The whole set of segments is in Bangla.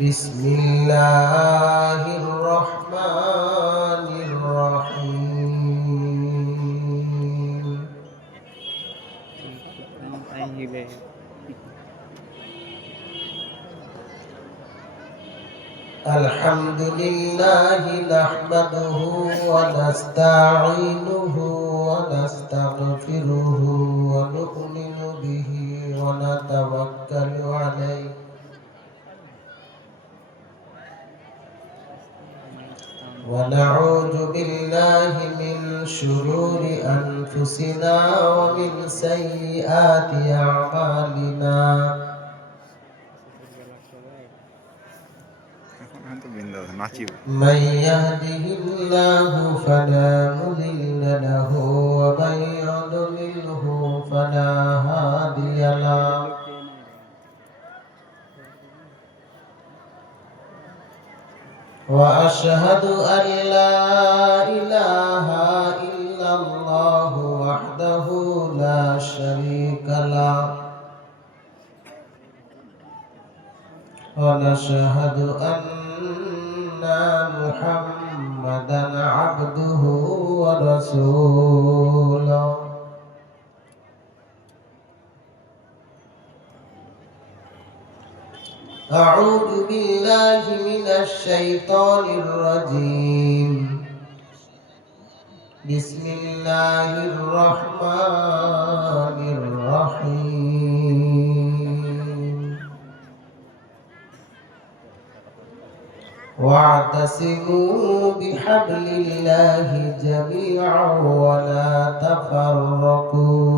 بسم الله الرحمن الرحيم الحمد لله نحمده ونستعينه ونستغفره ونؤمن به ونتوكل عليه ونعوذ بالله من شرور أنفسنا ومن سيئات أعمالنا من يهده الله فلا مضل له ومن يضلله فلا هادي له وأشهد أن لا إله إلا الله وحده لا شريك له ونشهد أن محمدا عبده ورسوله أعوذ بالله من الشيطان الرجيم بسم الله الرحمن الرحيم واعتصموا بحبل الله جميعا ولا تفرقوا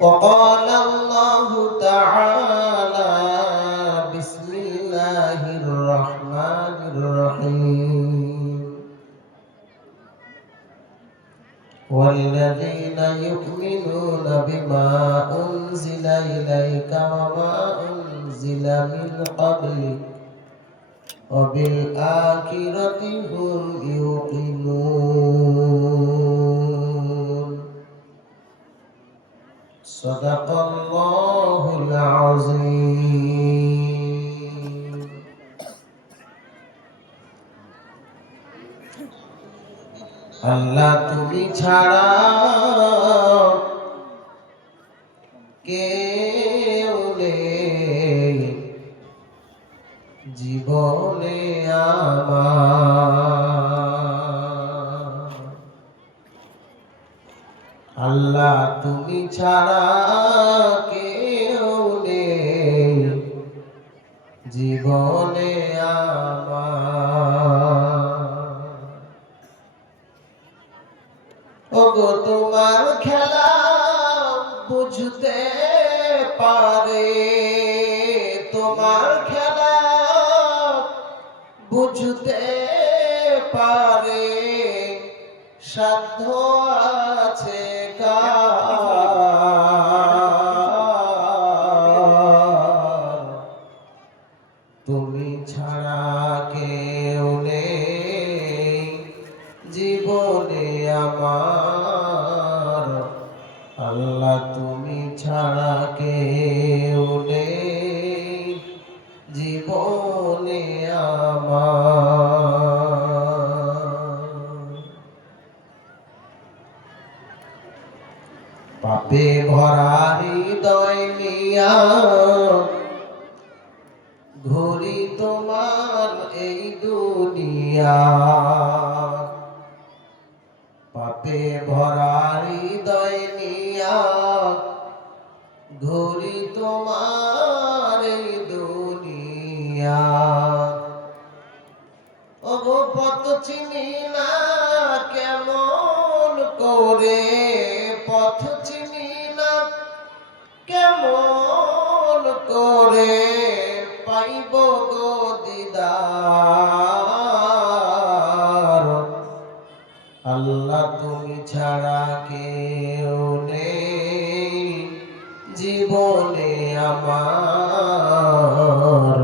وقال الله تعالى بسم الله الرحمن الرحيم والذين يؤمنون بما أنزل إليك وما أنزل من قبلك وبالآخرة هم يوقنون صدق الله العظيم আল্লাহ তুমি ছাড়া কেউ নেই জীবনে আমার আল্লাহ তুমি ছাড়া কেউ নেই জীবনে আমার ওগো তোমার খেলা বুঝতে পারে তোমার খেলা বুঝতে পারে সাধ্য আছে কার তুমি ছাড়া কেউ নেই জীবনে আমার আল্লাহ তুমি ছাড়া কেউ নেই জীবনে আমার পাপে ভরা হৃদয় নিয়া ঘুরি তোমার এই দুনিয়া পাপে ভরা হৃদয় নিয়া ঘুরি তোমার এই দুনিয়া ওগো পথ চিনি না কেমন করে পথ চিনি না কেমন করে পাইব গো দিদার আল্লাহ তুমি ছাড়া কেউ নেই জীবনে আমার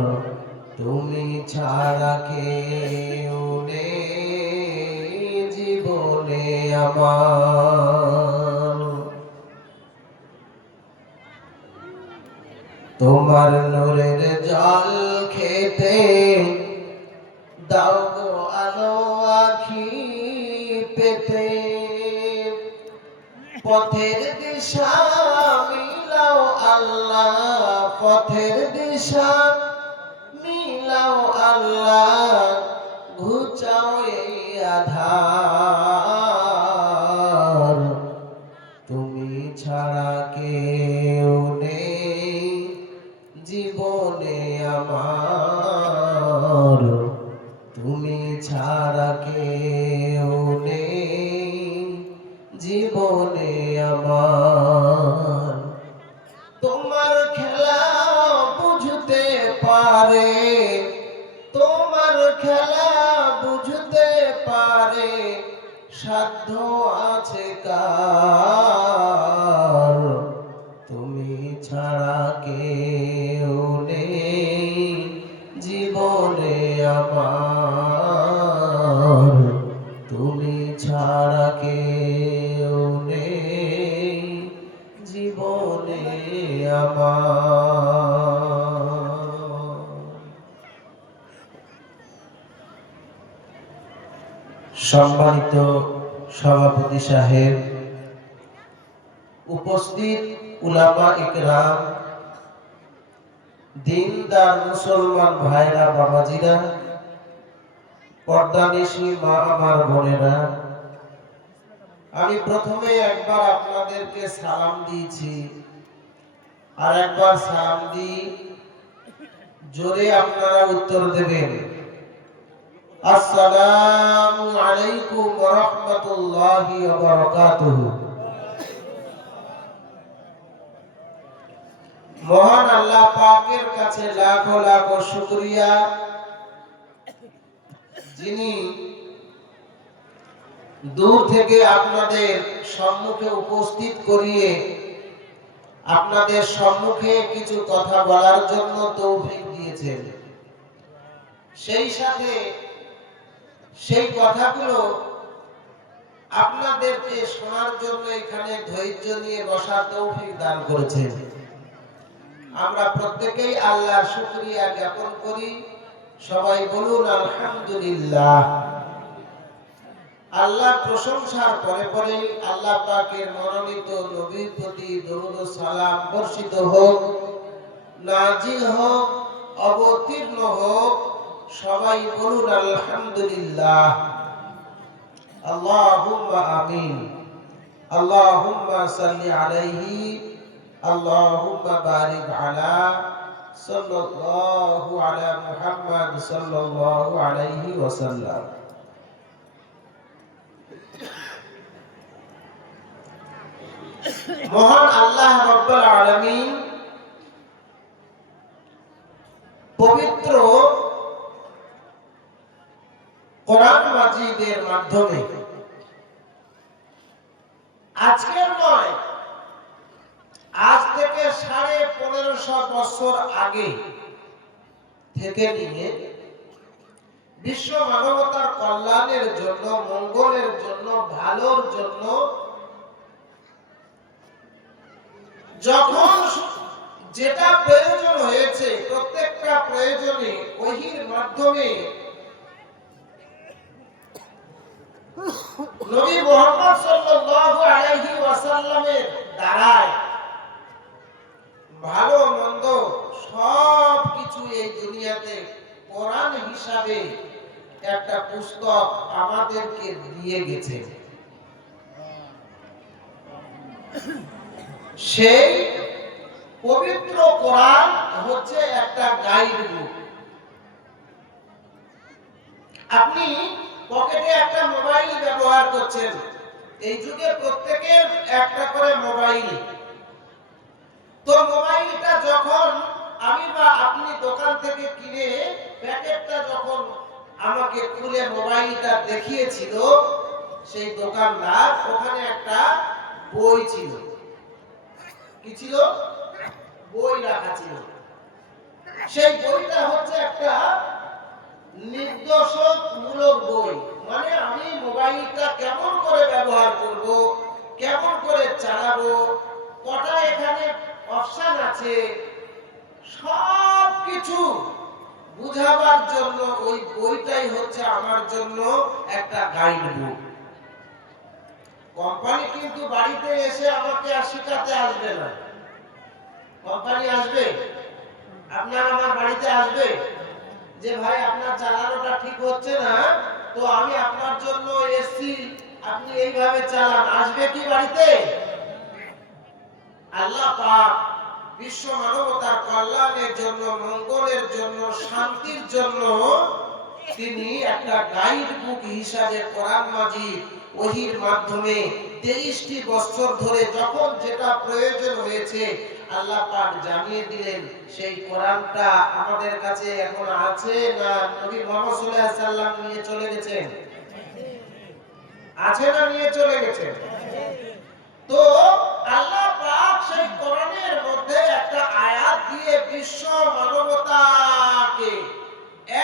তুমি ছাড়া কেউ নেই জীবনে আমার তোমার নূরের জল খেতে দাও গো আলো আখি পেতে, পথের দিশা মিলাও আল্লাহ, পথের দিশা মিলাও আল্লাহ, ঘুচাও এই আধার। তুমি ছাড়া কেউ নেই জীবনে আমার, তুমি ছাড়া কেউ নেই জীবনে আমার। তোমার খেলা বুঝতে পারে, তোমার খেলা বুঝতে পারে, সাধ্য আছে কার। তুমি ছাড়া কেউ নেই জীবনে আমার, তুমি ছাড়া কেউ নেই জীবনে আমার। সম্মানিত সভাপতি সাহেব, উপস্থিত উলামা ইকরাম, দিনদার মুসলমান ভাইরা, বাবাজিরা, পর্দানিশী মা আমার বোনেরা, আমি প্রথমে একবার আপনাদেরকে সালাম দিয়েছি, আর একবার সালাম দিই, জোরে আপনারা উত্তর দেবেন। আসসালামু আলাইকুম ওয়া রাহমাতুল্লাহি ওয়া বারাকাতুহু। মহান আল্লাহ পাকের কাছে লাখো লাখো শুকরিয়া, যিনি দূর থেকে আপনাদের সম্মুখে উপস্থিত করিয়ে আপনাদের সম্মুখে কিছু কথা বলার জন্য তৌফিক দিয়েছেন। সেই সাথে সেই কথাগুলো আপনাদেরকে শোনার জন্য এখানে ধৈর্য নিয়ে বসার তৌফিক দান করেছেন। আমরা প্রত্যেকেই আল্লাহর শুকরিয়া জ্ঞাপন করি। সবাই বলুন আলহামদুলিল্লাহ। আল্লাহর প্রশংসার পরে পরে আল্লাহ পাকের মনোনীত নবীর প্রতি দরুদ ও সালাম বর্ষিত হোক, নাজিল হোক, অবতীর্ণ হোক। সবাই বলুন আলহামদুলিল্লাহ। আল্লাহুম্মা আমিন। আল্লাহুম্মা সাল্লি আলাইহি, আল্লাহুম্মা বারিক আলা সাল্লাল্লাহু আলা মুহাম্মদ সাল্লাল্লাহু আলাইহি ওয়াসাল্লাম। মহান আল্লাহ রাব্বুল আলামিন পবিত্র কোরআন মাজিদের মাধ্যমে আজকের নয়, আজ থেকে 1550 বছর আগে থেকে নিয়ে বিশ্ব মানবতার কল্যাণের জন্য, মঙ্গলের জন্য, ভালোর জন্য যখন যেটা প্রয়োজন হয়েছে, প্রত্যেকটা প্রয়োজনে ওহীর মাধ্যমে নবী মুহাম্মদ সাল্লাল্লাহু আলাইহি ওয়াসাল্লামের দ্বারায় ভালো মন্দ সব কিছু এই দুনিয়াতে কোরআন হিসাবে একটা পুস্তক আমাদেরকে দিয়ে গেছে। সেই পবিত্র কোরআন হচ্ছে একটা গাইড বুক। আপনি পকেটে একটা মোবাইল ব্যবহার করছেন, এই যুগে প্রত্যেকের একটা করে মোবাইল। তো মোবাইলটা যখন আমি বা আপনি দোকান থেকে কিনে প্যাকেটটা যখন আমাকে খুলে মোবাইলটা দেখিয়েছিল, সেই দোকানদার ওখানে একটা বই ছিল। কি ছিল? বই রাখা ছিল। সেই বইটা হচ্ছে একটা নির্দেশকমূলক বই। মানে আমি মোবাইলটা কেমন করে ব্যবহার করব, কেমন করে চালাবো, কটা এখানে অপশন আছে, সব কিছু বুঝাবার জন্য ওই বইটাই হচ্ছে আমার জন্য একটা গাইড বুক। কোম্পানি কিন্তু বাড়িতে এসে আমাকে আর শিখাতে আসবে না। কোম্পানি আসবে, আপনার আমার বাড়িতে আসবে যে ভাই আপনার চালানোটা ঠিক হচ্ছে না, তো আমি আপনার জন্য এসছি, আপনি এইভাবে চালান। আসবে কি বাড়িতে? আল্লাহ পাক বিশ্ব মানবতার কল্যাণের জন্য, মঙ্গলের জন্য, শান্তির জন্য তিনি একটা গাইড বুক হিসাবে কোরআন মাজিদ ওহীর মাধ্যমে 23টি বছর ধরে যখন যেটা প্রয়োজন হয়েছে আল্লাহ পাক জানিয়ে দিলেন। সেই কোরআনটা আমাদের কাছে এখন আছে না নবী মুহাম্মদ সাল্লাল্লাহু আলাইহি সাল্লাম নিয়ে চলে গেছেন? আছে না নিয়ে চলে গেছেন? তো আল্লাহ পাক সেই কোরআনের মধ্যে একটা আয়াত দিয়ে বিশ্ব মানবতাকে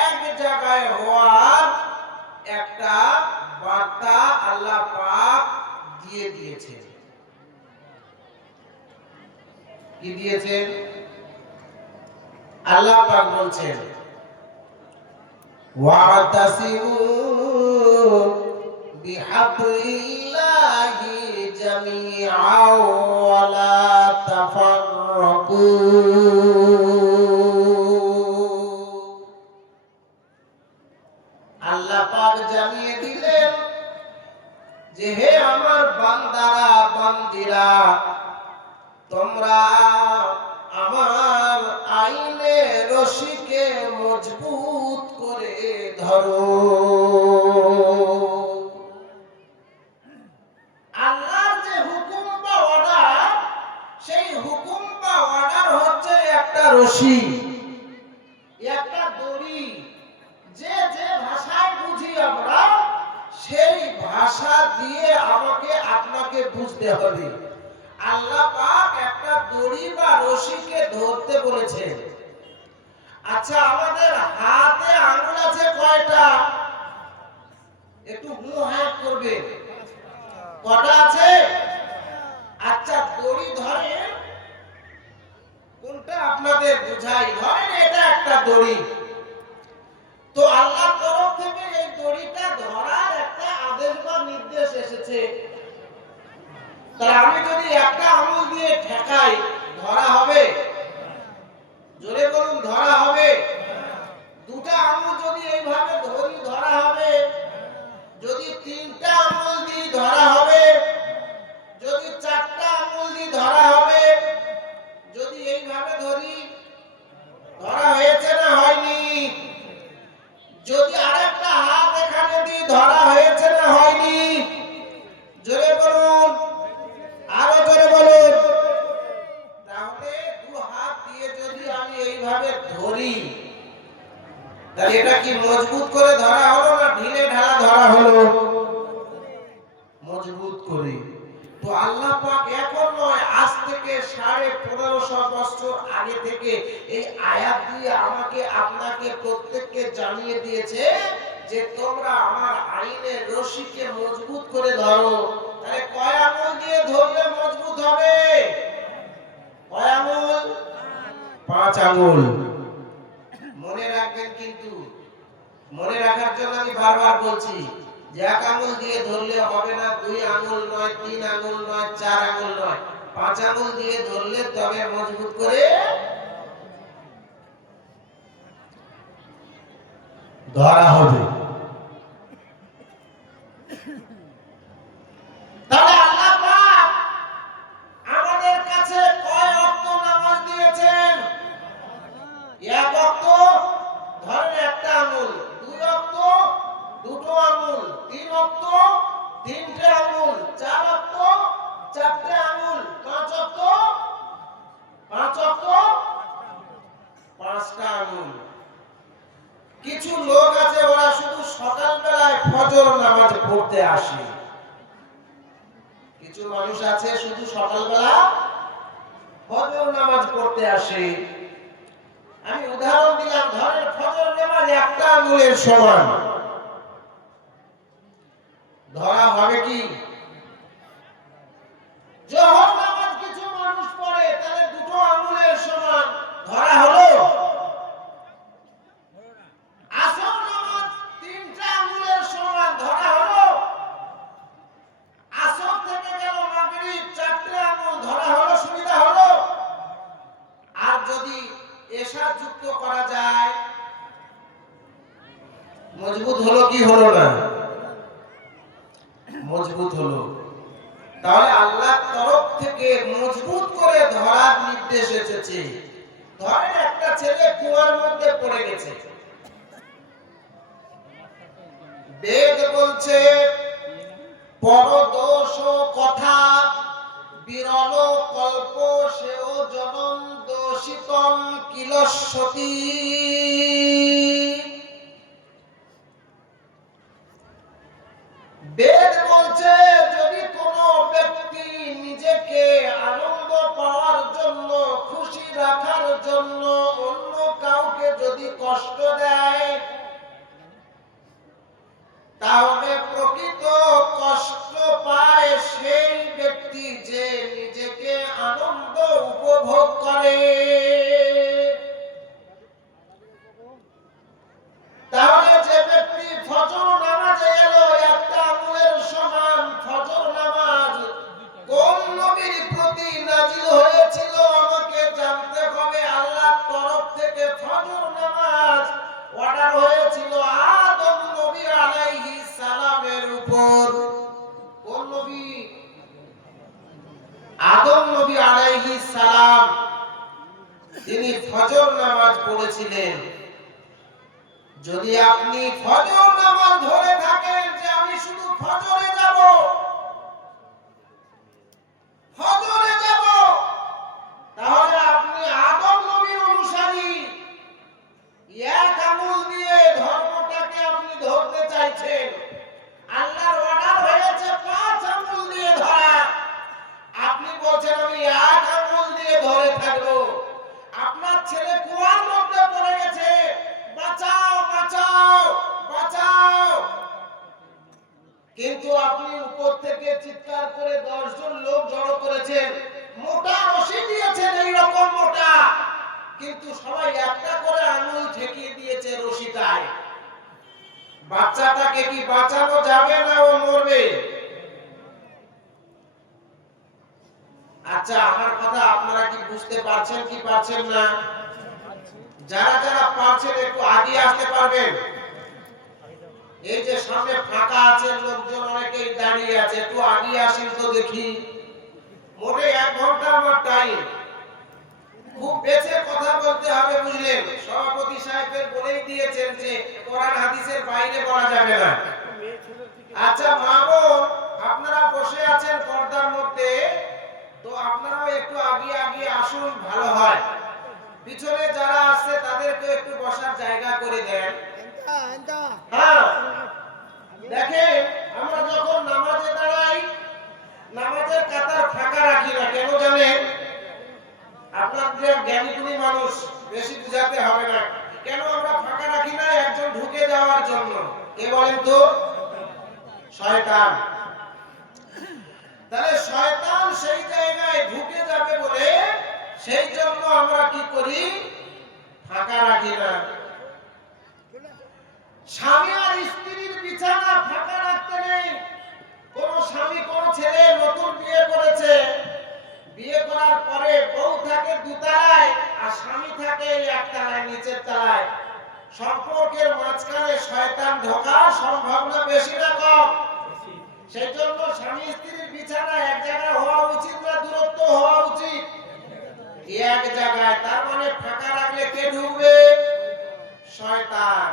এক জায়গায় হওয়ার একটা বার্তা আল্লাহ পাক দিয়ে দিয়েছেন। কি দিয়েছেন? আল্লাহ পাক বলছেন ওয়াতাসিমু বিহাবলিল্লাহি জামিআন ওয়া লা তাফাররাকু। আল্লাহ পাক জানিয়ে দিলেন যে হে আমার বান্দারা বান্দিরা, তোমরা আমার আইনে রশিকে মজবুত করে ধরো। আল্লাহর যে হুকুম বা অর্ডার, সেই হুকুম বা অর্ডার হচ্ছে একটা রশি, একটা দড়ি। যে যে ভাষায় বুঝি আমরা, সেই ভাষা দিয়ে আমাকে আপনাকে বুঝতে হবে। আল্লাহ পাক একটা দড়ি বা রশিকে ধরতে বলেছেন। আচ্ছা, আমাদের হাতে আঙ্গুল আছে কয়টা? একটু হু হ্যাঁ করবে। কটা আছে? আচ্ছা, দড়ি ধরেন, কোনটা আপনাদের বুঝাই? ধরেন এটা একটা দড়ি। তো আল্লাহর তরফ থেকে এই দড়িটা ধরার একটা আদেশ বা নির্দেশ এসেছে। তাহলে আমি যদি একটা আঙুল দিয়ে ঠেকাই, ধরা হবে? জোরে বলুন, ধরা হবে? দুটা আঙুল যদি এইভাবে ধরি, ধরা হবে? যদি তিনটা আঙুল দিয়ে ধরা হবে? যদি চারটা আঙুল দিয়ে ধরা হবে? যদি এইভাবে ধরি, ধরা হয়েছে না হয়নি? যদি আরেকটা হাত এখানে দিয়ে ধরা হয়েছে না হয়নি? জোরে বলুন, আরো জোরে বলুন। তাহলে দু হাত দিয়ে যদি আমি এইভাবে ধরি, তাহলে এটা কি মজবুত করে ধরা হলো না ঢিলে ঢালা ধরা হলো? মজবুত করে। তো আল্লাহ পাক এখন নয়, আজ থেকে 1550 বছর আগে থেকে এই আয়াত দিয়ে আমাকে আপনাকে প্রত্যেককে জানিয়ে দিয়েছে যে তোমরা আমার আইনের রশিকে মজবুত করে ধরো। তাহলে কয় আঙুল দিয়ে ধরলে মজবুত হবে? কয় আঙুল? 5 আঙুল। মনে রাখবেন, কিন্তু মনে রাখার জন্য আমি বারবার বলছি যে এক আঙুল দিয়ে ধরলে হবে না, 2 আঙুল নয়, 3 আঙুল নয়, 4 আঙুল নয়, 5 আঙুল দিয়ে ধরলে তবে মজবুত করে ধরা হবে। তাহলে আল্লাহ পাক আমাদের কাছে কয় ওয়াক্ত নামাজ দিয়েছেন? 1 ওয়াক্ত, ধরেন একটা আঙুল। 2 ওয়াক্ত, দুটো আঙুল। 3 ওয়াক্ত, 3টে আঙুল। 4 ওয়াক্ত, 4টে আঙুল। 5 ওয়াক্ত, 5 ওয়াক্ত, 5টা আঙুল। কিছু লোক আছে, ওরা শুধু সকালবেলায় ফজর নামাজ পড়তে আসে। কিছু মানুষ আছে শুধু সকালবেলা ফজর নামাজ পড়তে আসে। আমি উদাহরণ দিলাম, ধরেন ফজর নামাজ একটা আঙ্গুলের সমান, ধরা হবে কি? জোহর নামাজ কিছু মানুষ পড়ে, তাহলে দুটো আঙ্গুলের সমান, ধরা হলো? কি হলো না? মজবুত হলো। তাহলে আল্লাহর তরফ থেকে মজবুত করে ধরার নির্দেশ এসেছে। ধরেন একটা ছেলে কুয়ার মধ্যে পড়ে গেছে, বেদ বলছে পরদোষ কথা বিরল কল্প সেও জনম দোষিতম কিলস্বতী। বেদ বলছে যদি কোনো ব্যক্তি নিজেকে আনন্দ পাওয়ার জন্য, খুশি রাখার জন্য অন্য কাউকে যদি কষ্ট দেয়, তাহলে প্রকৃত কষ্ট পায় সেই ব্যক্তি যে নিজেকে আনন্দ উপভোগ করে। তাহলে যে ব্যক্তি ফজর নামাজে এলো, একটা আঙ্গুলের সমান ফজর নামাজ কোন নবীর প্রতি নাজিল হয়েছিল আমাকে জানতে হবে। আল্লাহর তরফ থেকে ফজর নামাজ অর্ডার হয়েছিল আদম নবী আলাইহিস সালামের উপর। কোন নবী? আদম নবী আলাইহিস সালাম, তিনি ফজর নামাজ পড়েছিলেন। যদি আপনি ফজর নামাজ ধরে থাকেন যে আমি শুধু ফজরে যাব, তাহলে আপনি আদম নবীর অনুসারী। এক আঙ্গুল দিয়ে ধর্মটাকে আপনি ধরতে চাইছেন। আল্লাহর অর্ডার হয়েছে 5 আঙ্গুল দিয়ে ধরা, আপনি বলছেন আমি এক আঙ্গুল দিয়ে ধরে থাকবো। আপনার ছেলে কুয়ার মধ্যে পড়ে গেছে, বাঁচাও বাঁচাও বাঁচাও, কিন্তু আপনি উপর থেকে চিৎকার করে 10 জন লোক জড়ো করেছেন, মোটা রশি দিয়েছেন এইরকম মোটা, কিন্তু সবাই একটা করে আঙুল ঠেকিয়ে দিয়েছে রশিটায়। বাচ্চাটাকে কি বাঁচানো যাবে না ও মরবে? আচ্ছা, আমার কথা আপনারা কি বুঝতে পারছেন কি পারছেন না? যারা যারা পারছেন একটু আগে আসতে পারবেন। এই যে সামনে ফাঁকা আছে, লোকজন অনেকেই দাঁড়িয়ে আছে, একটু আগে আসেন তো দেখি। মোটে 1 ঘন্টা আমার টাইম, খুব বেঁচে কথা বলতে হবে, বুঝলেন? সভাপতি সাহেবের বলেই দিয়েছেন যে কোরআন হাদিসের বাইরে বলা যাবে না। আচ্ছা মা বোন, আপনারা বসে আছেন পর্দার মধ্যে, তো আপনারাও একটু আগে আসুন, ভালো হয়। পিছনে যারা আছে তাদেরকে একটু বসার জায়গা করে দেন। হ্যাঁ, দেখেন আমরা যখন নামাজে দাঁড়াই, নামাজের কাতার ফাঁকা রাখি না, কেন জানেন? আপনাদের জ্ঞানীগুণী মানুষ, বেশি বুঝাতে হবে না। কেন আমরা ফাঁকা রাখি না? একজন ঢুকে যাওয়ার জন্য। কে বলেন তো? শয়তান। তাহলে শয়তান সেই জায়গায় ঢুকে যাবে বলে সেই জন্য আমরা কি করি? ফাঁকা রাখি না। স্বামী আর স্ত্রীর বিছানা ফাঁকা রাখতে নেই। কোন স্বামী কোন ছেলে নতুন বিয়ে করেছে, বিয়ে করার পরে বউ থাকে 2 তলায় আর স্বামী থাকে 1 তলায়, নিচের তলায়। সম্পর্কের মাঝখানে শয়তান ঢোকার সম্ভাবনা বেশি না কম? সেই জন্য স্বামী স্ত্রীর বিছানা এক জায়গায় হওয়া উচিত না দূরত্ব হওয়া উচিত? এক জায়গায়। তার মানে ফাঁকা রাখলে কে ঢুকবে? শয়তান।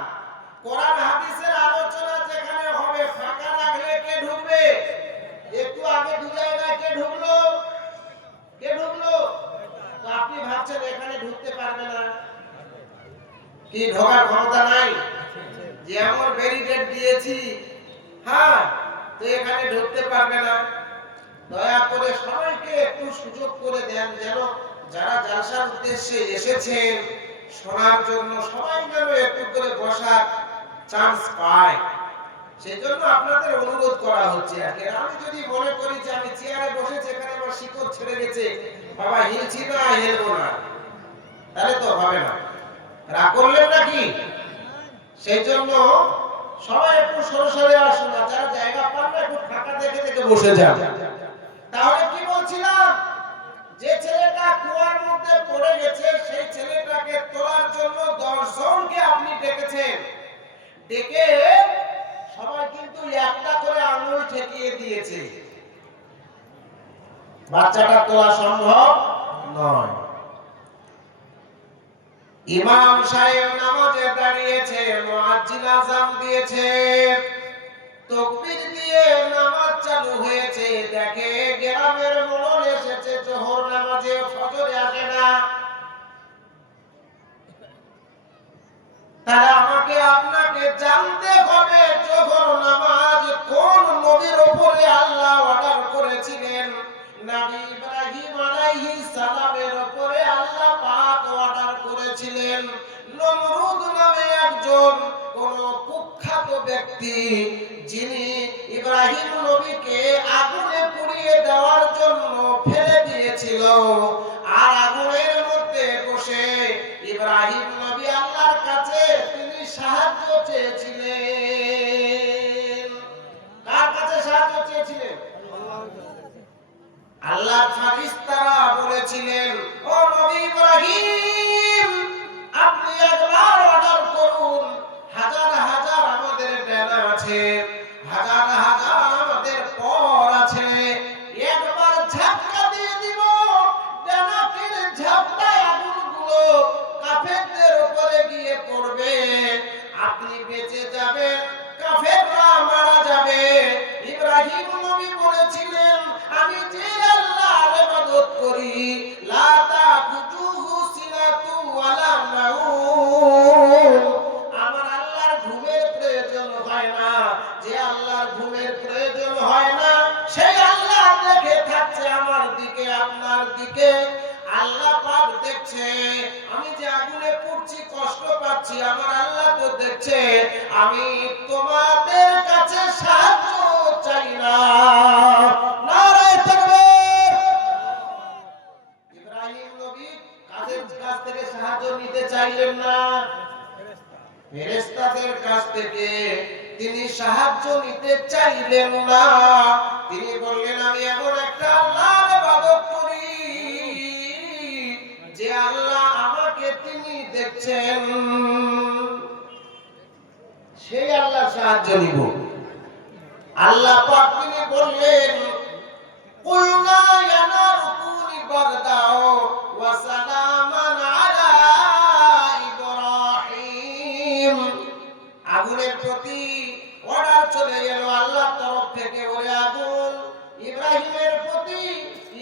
কোরআন হাদিসের আলোচনা যেখানে হবে, ফাঁকা রাখলে কে ঢুকবে? একটু আগে 2 জায়গায় কে ঢুকলো? কে ঢুকলো? তো আপনি ভাবছেন এখানে ঢুকতে পারবে না, কি ঢোকার ক্ষমতা নাই? যেমন ব্যারিকেড দিয়েছি, হ্যাঁ, তো এখানে ঢুকতে পারবে না। দয়া করে সবাইকে একটু সুযোগ করে দেন, যেন যারা জালসার উদ্দেশ্যে এসেছেন শোনার জন্য, সবাই যেন একটু করে বসার চান্স পায়। সেজন্য আপনাদের অনুরোধ করা হচ্ছে। আমি যদি মনে করি যে আমি চেয়ারে বসেছি, এখানে আমার শিকড় ছেড়ে গেছে, বাবা হিলছি না, হেলবো না, তাহলে তো হবে না। রাগ করলেন নাকি? সেই জন্য সবাই একটু সরে আসুন, যারা জায়গা পান না একটু ফাঁকা দেখে বসে যান। তাহলে কি বলছিলাম? যে ছেলেটা কুয়ার মধ্যে পড়ে গেছে, সেই ছেলেটাকে তোলার জন্য 10 জনকে আপনি ডেকেছেন। ডেকে একটা করে আঙুল ঠেকিয়ে দিয়েছে, বাচ্চাটা তোলা সম্ভব নয়। ইমাম সাহেব নামাজে দাঁড়িয়েছে, মুয়াজ্জিন আযান দিয়েছে, তাকবীর দিয়ে নামাজ চালু হয়েছে। দেখে গ্রামের মোড়ল এসেছে জোহর নামাজে, ফজরে আসে না। তাহলে আমাকে আপনাকে জানতে হবে জোহর নামাজ কোন নবীর উপরে আল্লাহ অর্ডার করেছিলেন। নবী ইব্রাহিম আলাইহিস সালামের উপরে আল্লাহ পাক অর্ডার করেছিলেন। নমরুদ নামে একজন কোন কুখ্যাত ব্যক্তি, যিনি ইব্রাহিম নবীকে আগুনে পুড়িয়ে দেওয়ার জন্য ফেলে দিয়েছিল, আর আগুনের মধ্যে বসে ইব্রাহিম নবী আল্লাহর কাছে তিনি সাহায্য চেয়েছিলেন। কার কাছে সাহায্য চেয়েছিলেন? আল্লাহর ফেরেশতারা বলেছিলেন, ও নবী ইব্রাহিম, আপনি একবার অর্ডার করুন, হাজার হাজার আমাদের ডানা আছে, হাজার হাজার আমাদের পর আছে, একবার ঝাপটা দিয়ে দিব, ডানাকে ঝাপটায় আগুনগুলো কাফেরদের উপরে গিয়ে পড়বে, আপনি বেঁচে যাবেন, কাফেররা মারা যাবে। ইব্রাহিম নবী বলেছিলেন, আমি যে আল্লাহর ইবাদত করি, লা তাকুতুহু সিনাতু ওয়ালা নাউম, আমার আল্লাহর ঘুমের প্রয়োজন হয় না। যে আল্লাহর ঘুমের প্রয়োজন হয় না, সেই আল্লাহ দেখে থাকছে আমার দিকে, আপনার দিকে। আল্লাহ পাক দেখছে আমি যে আগুনে পুড়ছি, কষ্ট পাচ্ছি, আমার আল্লাহ তো দেখছে। আমি তোমাদের কাছে সাহায্য চাই না। নারায়ে তাকবীর। ইব্রাহিম নবী কাদের কাছ থেকে সাহায্য নিতে চাইলেন না? ফেরেশতাদের কাছ থেকে তিনি সাহায্য নিতে চাইলেন না। তিনি বললেন, আমি এমন একটা আল্লাহর ইবাদত করি যে আল্লাহ আমাকে তিনি দেখছেন, সেই আল্লাহ সাহায্য নিব। আল্লাহ পাক তিনি বললেন, কুলনা ইয়া নারু কুনি বারদাও ওয়া সালামান আলা ইব্রাহিম। আগুনের প্রতি অর্ডার চলে গেল আল্লাহর তরফ থেকে, ওরে আগুন, ইব্রাহিমের প্রতি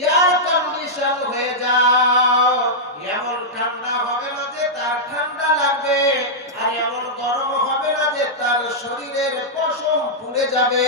এয়ার কন্ডিশন হয়ে যাও, এমন ঠান্ডা হবে না যে তার ঠান্ডা লাগবে, আর এমন গরম হবে না যে তার শরীরের পশম পুড়ে যাবে।